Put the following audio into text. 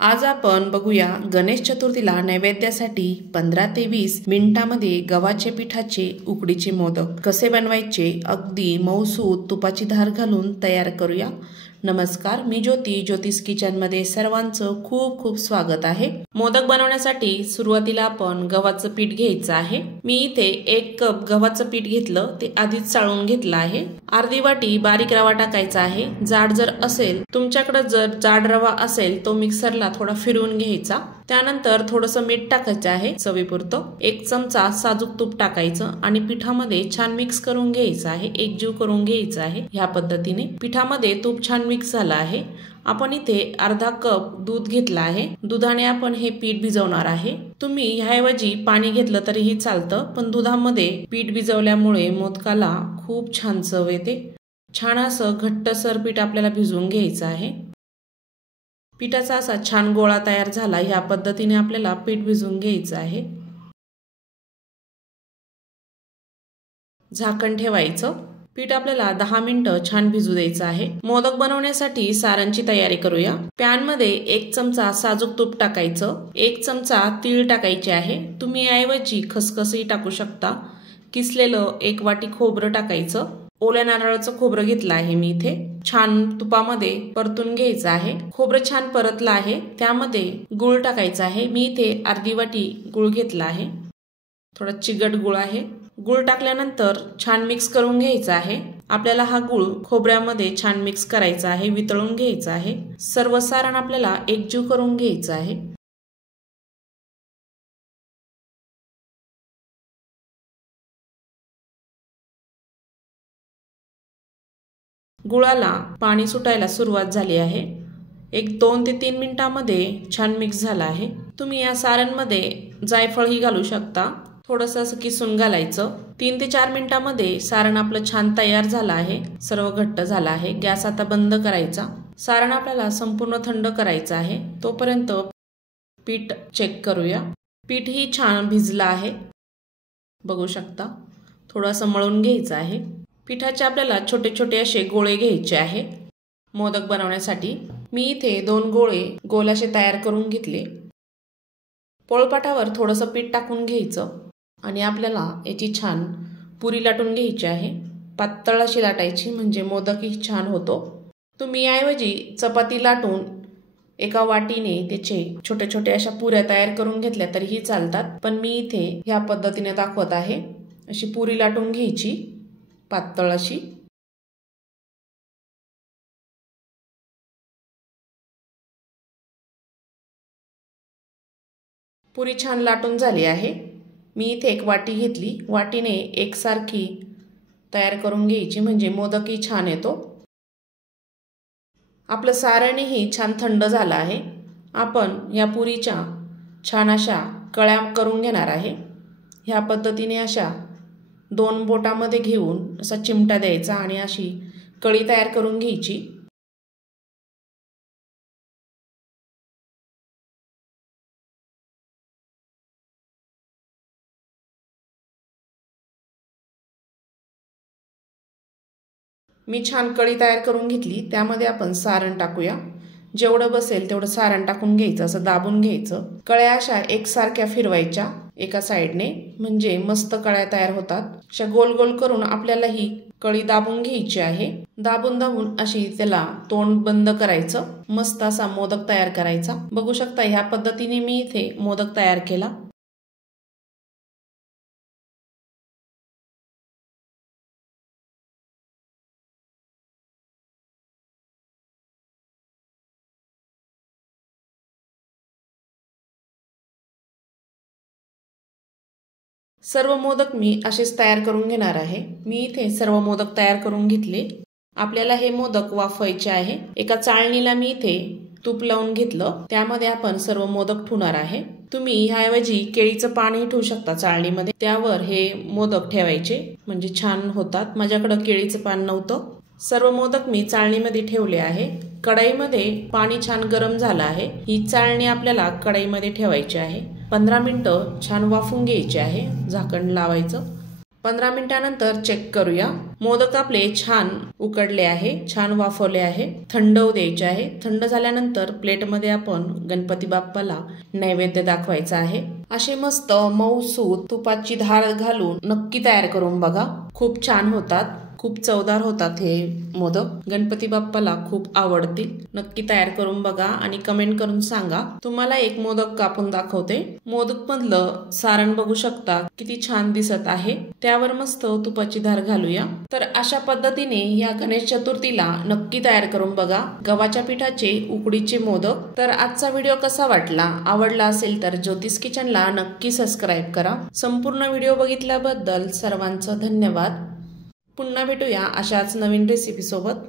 आज आपण बघूया गणेश चतुर्थीला नैवेद्यासाठी 15 ते 20 मिनिटांमध्ये गव्हाच्या पिठाचे उकडीचे मोदक कसे बनवायचे अगदी मऊसूत तुपाची धार घालून तयार करूया। नमस्कार, मी ज्योती, ज्योतिष किचन मध्ये सर्वांचं खूप खूप स्वागत आहे। मोदक बनवण्यासाठी सुरुवातीला आपण गव्हाचं पीठ घ्यायचं आहे। मी इथे 1 कप गव्हाचं पीठ घेतलं, ते आधीच चाळून घेतलं आहे। अर्धी वाटी बारीक रवा टाकायचा आहे। जाड जर असेल तुमच्याकडे, जर जाड रवा असेल तो मिक्सरला थोडा फिरवून घ्यायचा। त्यानंतर थोडंसं मीठ टाकायचं आहे चवीपुरतं। 1 चमचा साजूक तूप टाकायचं आणि पिठामध्ये छान मिक्स करून घ्यायचं आहे, एकजीव करून घ्यायचं आहे। ह्या पद्धतीने पिठामध्ये तूप छान मिक्स झालं आहे। आपण इथे अर्धा कप दूध घेतला आहे। दुधाने आपण हे पीठ भिजवणार आहे। तुम्ही ह्याऐवजी पाणी घेतलं तरीही चालतं, पण दुधामध्ये पीठ भिजवल्यामुळे मोदकाला खूप छान चव येते। छान असं घट्टसर पीठ आपल्याला भिजवून घ्यायचं आहे। पिठाचा असा छान गोळा तयार झाला। ह्या पद्धतीने आपल्याला पीठ भिजवून घ्यायचं आहे। झाकण ठेवायचं। पीठ आपल्याला 10 मिनिटं छान भिजू द्यायचं आहे। मोदक बनवण्यासाठी सारणची तयारी करूया। पॅन मध्ये 1 चमचा साजूक तूप टाकायचं, 1 चमचा तीळ टाकायचे आहे। तुम्ही याऐवजी खसखसही टाकू शकता। किसलेलं 1 वाटी खोबरं टाकायचं। ओल्या नारळाचं खोबरं घेतलं आहे मी इथे। छान तुपामध्ये परतून घ्यायचं आहे। खोबरं छान परतलं आहे, त्यामध्ये गूळ टाकायचा आहे। मी इथे अर्धी वाटी गूळ घेतला आहे। थोडा चिकट गूळ आहे। गूळ टाकल्यानंतर छान मिक्स करून घ्यायचा आहे। आपल्याला हा गूळ खोबऱ्यामध्ये छान मिक्स करायचा आहे, वितळून घ्यायचा आहे। सर्व सारण आपल्याला एकजीव करून घ्यायचं आहे। गुळाला पाणी सुटायला सुरुवात झाली आहे। 2 ते 3 मिनिटांमध्ये छान मिक्स झाला आहे। तुम्ही या सारणमध्ये जायफळही घालू शकता। थोडंसं असं किसून घालायचं। 3 ते 4 मिनिटांमध्ये सारण आपलं छान तयार झालं आहे। सर्व घट्ट झालं आहे। गॅस आता बंद करायचा। सारण आपल्याला संपूर्ण थंड करायचं आहे। तोपर्यंत पीठ चेक करूया। पीठही छान भिजलं आहे, बघू शकता। थोडंसं मळून घ्यायचं आहे। पिठाचे आपल्याला छोटे छोटे असे गोळे घ्यायचे आहे मोदक बनवण्यासाठी। मी इथे 2 गोळे गोल असे तयार करून घेतले। पोळपाटावर थोडंसं पीठ टाकून घ्यायचं आणि आपल्याला याची छान पुरी लाटून घ्यायची आहे। पातळ अशी लाटायची, म्हणजे मोदकही छान होतो। तुम्ही याऐवजी चपाती लाटून एका वाटीने त्याचे छोटे छोटे अशा पुऱ्या तयार करून घेतल्या तरीही चालतात, पण मी इथे ह्या पद्धतीने दाखवत आहे। अशी पुरी लाटून घ्यायची पातळ अशी। पुरी छान लाटून झाली आहे। मी इथे 1 वाटी घेतली। वाटीने एकसारखी तयार करून घ्यायची, म्हणजे मोदकही छान येतो। आपलं सारणही छान थंड झालं आहे। आपण या पुरीच्या छान अशा कळ्या करून घेणार आहे। ह्या पद्धतीने अशा 2 बोटामध्ये घेऊन असा चिमटा द्यायचा आणि अशी कळी तयार करून घ्यायची। मी छान कळी तयार करून घेतली। त्यामध्ये आपण सारण टाकूया। जेवढं बसेल तेवढं सारण टाकून घ्यायचं, असं दाबून घ्यायचं। कळ्या अशा एकसारख्या फिरवायच्या एका साईडने, म्हणजे मस्त कळ्या तयार होतात। अशा गोल गोल करून आपल्याला ही कळी दाबून घ्यायची आहे। दाबून दाबून अशी त्याला तोंड बंद करायचं। मस्त असा मोदक तयार करायचा। बघू शकता, ह्या पद्धतीने मी इथे मोदक तयार केला। सर्व मोदक मी असेच तयार करून घेणार आहे। मी इथे सर्व मोदक तयार करून घेतले। आपल्याला हे मोदक वाफवायचे आहे। एका चाळणीला मी इथे तूप लावून घेतलं, त्यामध्ये आपण सर्व मोदक ठेवणार आहे। तुम्ही ह्याऐवजी केळीचं पानही ठेवू शकता चाळणीमध्ये। त्यावर हे मोदक ठेवायचे, म्हणजे छान होतात। माझ्याकडे केळीचं पान नव्हतं। सर्व मोदक मी चाळणीमध्ये ठेवले आहे। कढईमध्ये पाणी छान गरम झालं आहे। ही चाळणी आपल्याला कढईमध्ये ठेवायची आहे। 15 मिनिटं छान वाफून घ्यायचे आहे। झाकण लावायचं। 15 मिनिटानंतर चेक करूया। मोदक आपले छान उकडले आहे, छान वाफवले आहे, थंड होऊ द्यायचे आहे। थंड झाल्यानंतर प्लेटमध्ये आपण गणपती बाप्पाला नैवेद्य दाखवायचा आहे। असे मस्त मऊसूत तुपाची धार घालून नक्की तयार करून बघा, खूप छान होतात, खूप चवदार होतात हे मोदक। गणपती बाप्पाला खूप आवडतील। नक्की तयार करून बघा आणि कमेंट करून सांगा। तुम्हाला एक मोदक कापून दाखवते। मोदक मधलं सारण बघू शकता किती छान दिसत आहे। त्यावर मस्त तुपाची धार घालूया। तर अशा पद्धतीने या गणेश चतुर्थीला नक्की तयार करून बघा गव्हाच्या पिठाचे उकडीचे मोदक। तर आजचा व्हिडिओ कसा वाटला? आवडला असेल तर ज्योतिष किचनला नक्की सबस्क्राईब करा। संपूर्ण व्हिडिओ बघितल्याबद्दल सर्वांचं धन्यवाद। पुन्हा भेटूया अशाच नवीन रेसिपी सोबत।